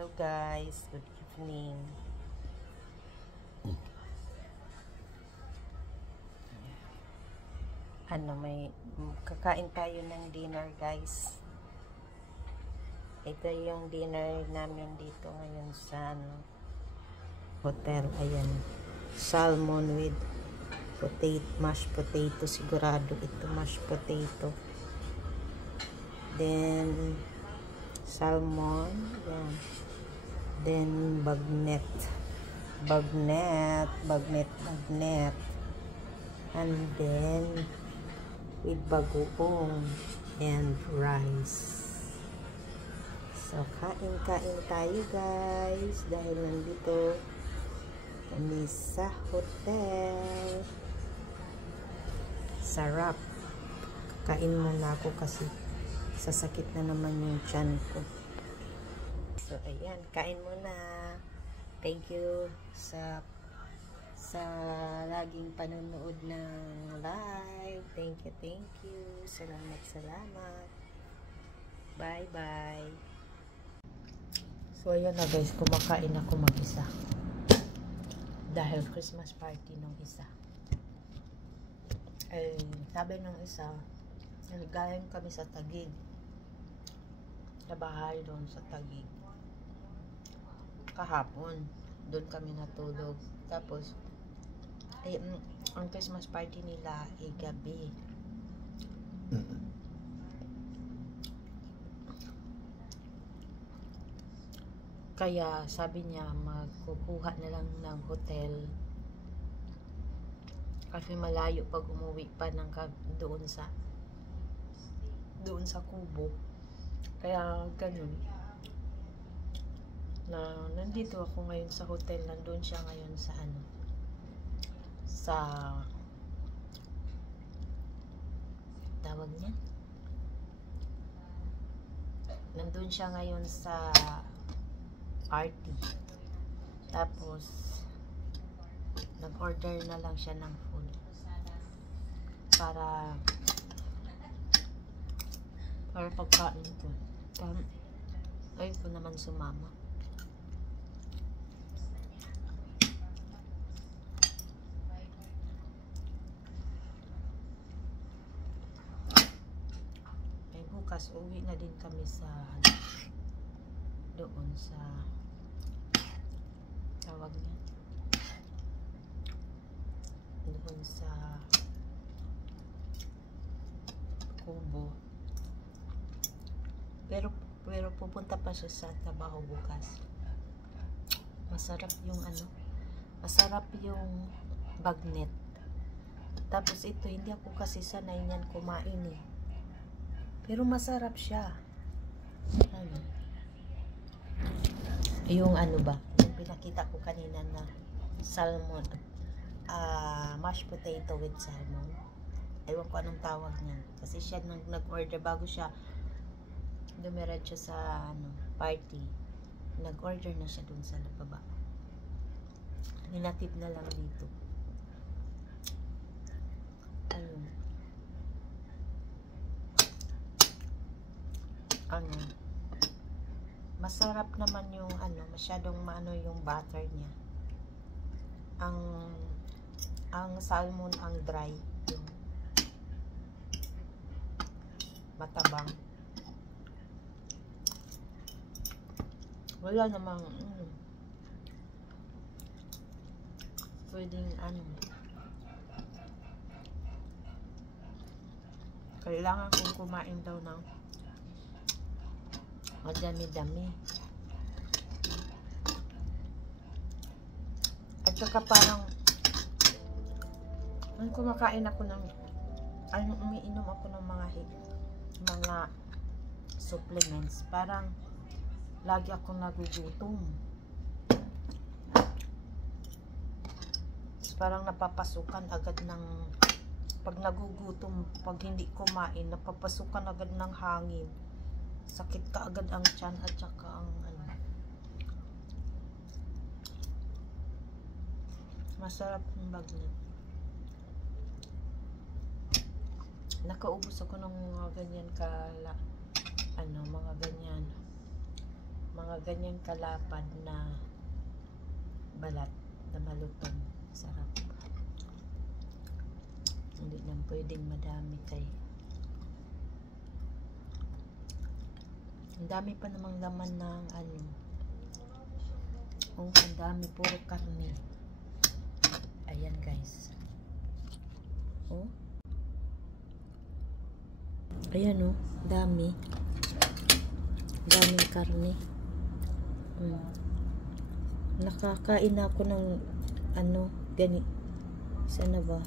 Hello guys, good evening. Kakain tayo ng dinner guys. Ito yung dinner namin dito ngayon sa hotel. Ayan, salmon with mashed potato. Sigurado ito mashed potato. Then salmon, yan. Then bagnet, and then with bagoong and rice. So kain tayo guys dahil nandito kami sa hotel. Sarap. Kain muna ako kasi sasakit na naman yung tiyan ko. So ayan, kain muna. Thank you sa laging panonood ng live. Thank you. Salamat. Bye. So ayan na guys, kumakain ako mag-isa. Dahil Christmas party nung isa. Sabi nung isa, galing kami sa Taguig. Sa bahay doon sa Taguig. Kahapon, doon kami natulog. Tapos, ang Christmas party nila ay gabi. Kaya sabi niya magkukuha na lang ng hotel kasi malayo pag umuwi pa ng doon sa Kubo. Kaya ganun na nandito ako ngayon sa hotel. Nandun siya ngayon sa tawag niya, nandun siya ngayon sa party. Tapos nag-order na lang siya ng food para pagkain ko. Ayaw ko naman sumama. Bukas uwi na din kami sa doon sa tawag niya, doon sa Kubo. Pero pupunta pa siya sa trabaho bukas. Masarap yung bagnet. Tapos ito, hindi ako kasi sanay niyan kumain eh. Pero masarap siya. Yung yung pinakita ko kanina na salmon, mashed potato with salmon. Ewan ko anong tawag niya. Kasi siya nag-order bago siya dumiretso sa party. Nag-order na siya dun sa baba. Ninatip na lang dito. Masarap naman yung masyadong yung butter niya. Ang salmon ang dry, yung matabang. Wala namang pwedeng kailangan kong kumain daw ng madami-dami. At saka parang kumakain ako ng umiinom ako ng mga supplements. Parang lagi akong nagugutom. Parang napapasukan agad ng pag nagugutom, pag hindi kumain, napapasukan agad ng hangin. Sakit ka agad ang tiyan at saka ang masarap yung bagnet. Nakaubos ako ng mga ganyan mga ganyan kalapad na balat na malutong. Sarap. Hindi lang pwedeng madami kay ang dami pa namang laman ng ano. Oh, ang dami, puro karne. Ayan guys. Oh. Ayan oh, dami. Daming karne. Nakakain ako ng ano, gani. Sana ba?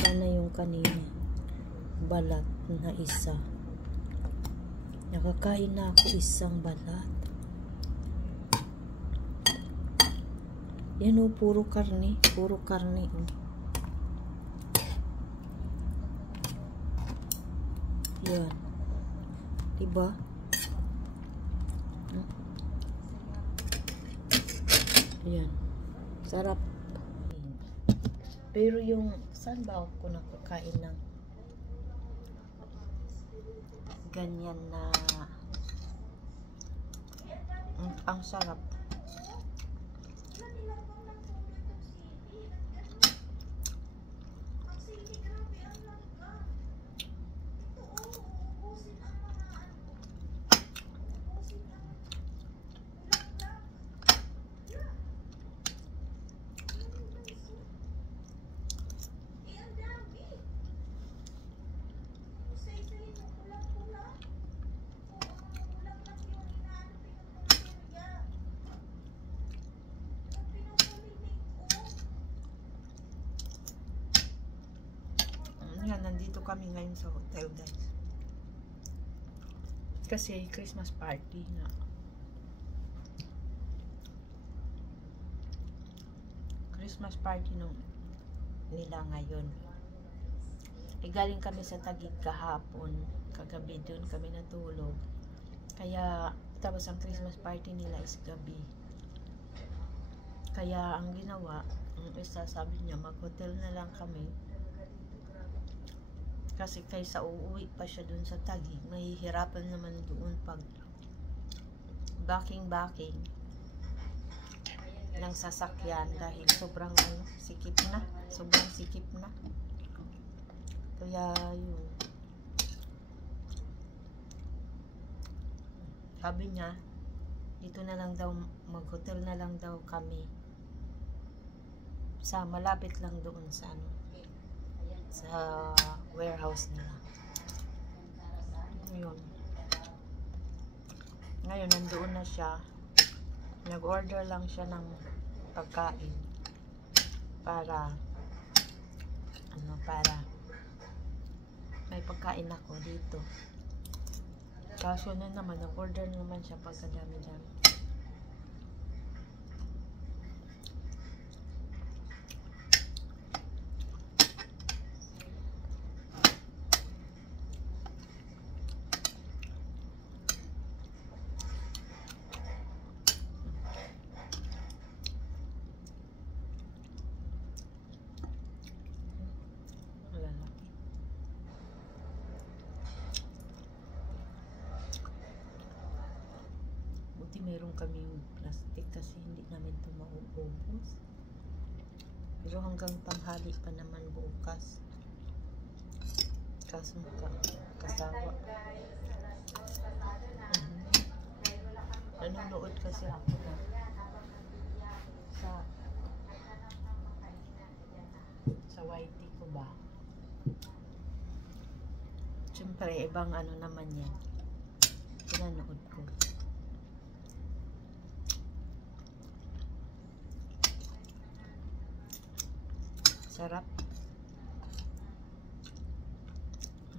Sana yung kanina. Balat na isa. Nakakain na ako isang balat. Yan o, puro karne. Puro karne o. Yan. Diba? Yan. Sarap. Pero yung, saan ba ako nakakain ng ganyan na ang sarap. Yan, nandito kami ngayon sa hotel guys. Kasi Christmas party na. Christmas party nung nila ngayon. E galing kami sa Taguig kahapon. Kagabi doon kami natulog. Kaya tapos ang Christmas party nila is gabi. Kaya ang ginawa, ang isa sabi niya mag-hotel na lang kami. Kasi kaysa uuwi pa siya dun sa Taguig, mahihirapan naman doon pag backing ng sasakyan dahil sobrang sikip na. Sobrang sikip na. Kaya yun. Sabi niya, dito na lang daw, mag-hotel na lang daw kami. Sa malapit lang doon sa sa warehouse nila. Ngayon nandoon na siya. Nag-order lang siya ng pagkain para may pagkain ako dito. Kaso na naman, nag-order naman siya pagkadami-dami. Meron kaming plastic kasi hindi namin ito mauubos. Pero hanggang tanghali pa naman bukas. Kaso kasawa. Nanonood kasi ako na sa YT ko ba. Siyempre, ibang ano naman yan. Pinanood ko. Sarap.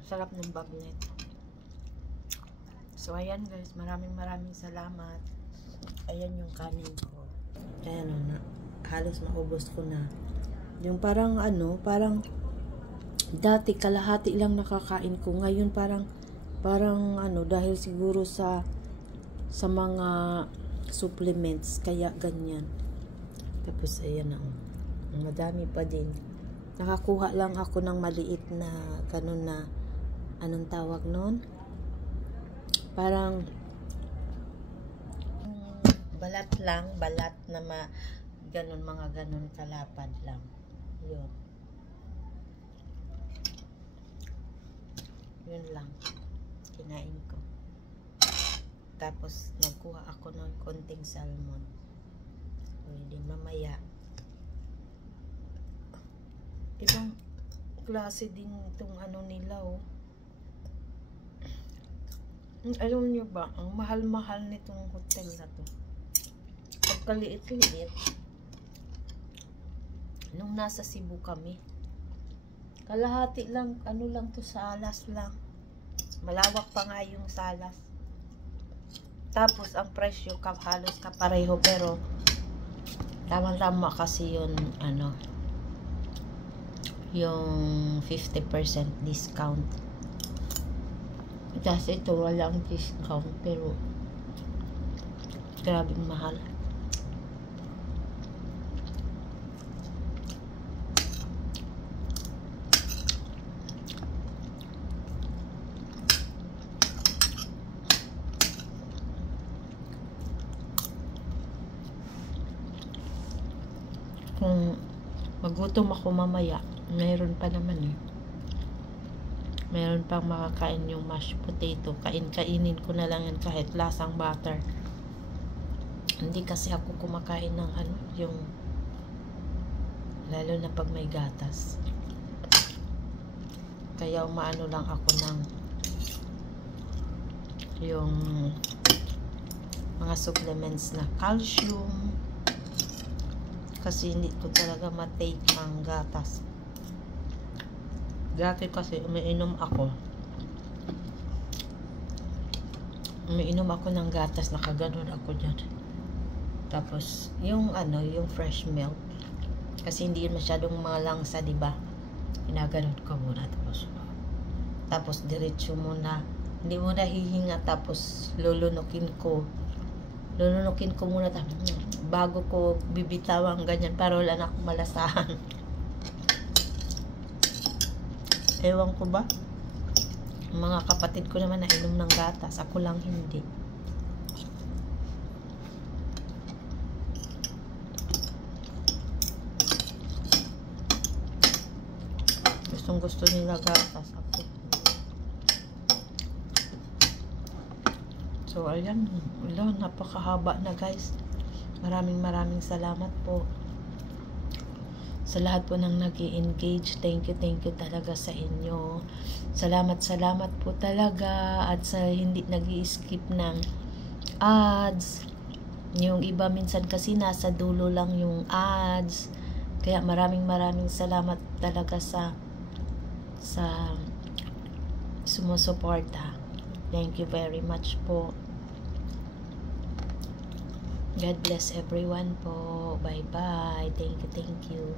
Sarap ng bagnet. So, ayan guys. Maraming salamat. Ayan yung kanin ko. Ayan o na. Halos maubos ko na. Yung parang parang dati kalahati lang nakakain ko. Ngayon parang dahil siguro sa mga supplements. Kaya ganyan. Tapos ayan o. Madami pa din. Nakakuha lang ako ng maliit na ganun na anong tawag nun? Parang balat lang, balat na ganun, mga ganun kalapad lang. Yun. Yun lang. Kinain ko. Tapos, nagkuha ako ng konting salmon. Pwede mamaya. Ibang klase din itong ano nila, oh. Alam nyo ba, ang mahal-mahal nitong hotel na to. Pagkaliit-liit. Nung nasa Cebu kami, kalahati lang, ano lang to, salas lang. Malawak pa nga yung salas. Tapos, ang presyo, halos kapareho, pero tama-tama kasi yun, ano, yung 50% discount. Kasi ito, walang discount, pero grabing mahal. Kung magutom ako mamaya, mayroon pa naman eh. Meron pang makakain yung mashed potato. Kainin ko na lang yan kahit lasang butter. Hindi kasi ako kumakain ng ano, yung lalo na pag may gatas. Kaya umaano lang ako ng yung mga supplements na calcium. Kasi hindi ko talaga matake ang gatas. Dati kasi umiinom ako ng gatas, nakaganon ako dyan. Tapos yung ano, yung fresh milk, kasi hindi yun masyadong malangsa, diba? Ginaganon ko muna, tapos diretso muna, hindi mo na hihinga, tapos lulunukin ko muna, bago ko bibitawang ganyan, para wala na akong malasahan. Ewan ko ba? Mga kapatid ko naman nainom ng gatas. Ako lang hindi. Gustong gusto nila gatas. Ako. So, ayan. Wala, napakahaba na guys. Maraming salamat po. Sa lahat po ng nag-i-engage, thank you talaga sa inyo. Salamat po talaga. At sa hindi nag-i-skip ng ads. Yung iba minsan kasi nasa dulo lang yung ads. Kaya maraming salamat talaga sa sumusuporta. Thank you very much po. God bless everyone po. Bye-bye. Thank you.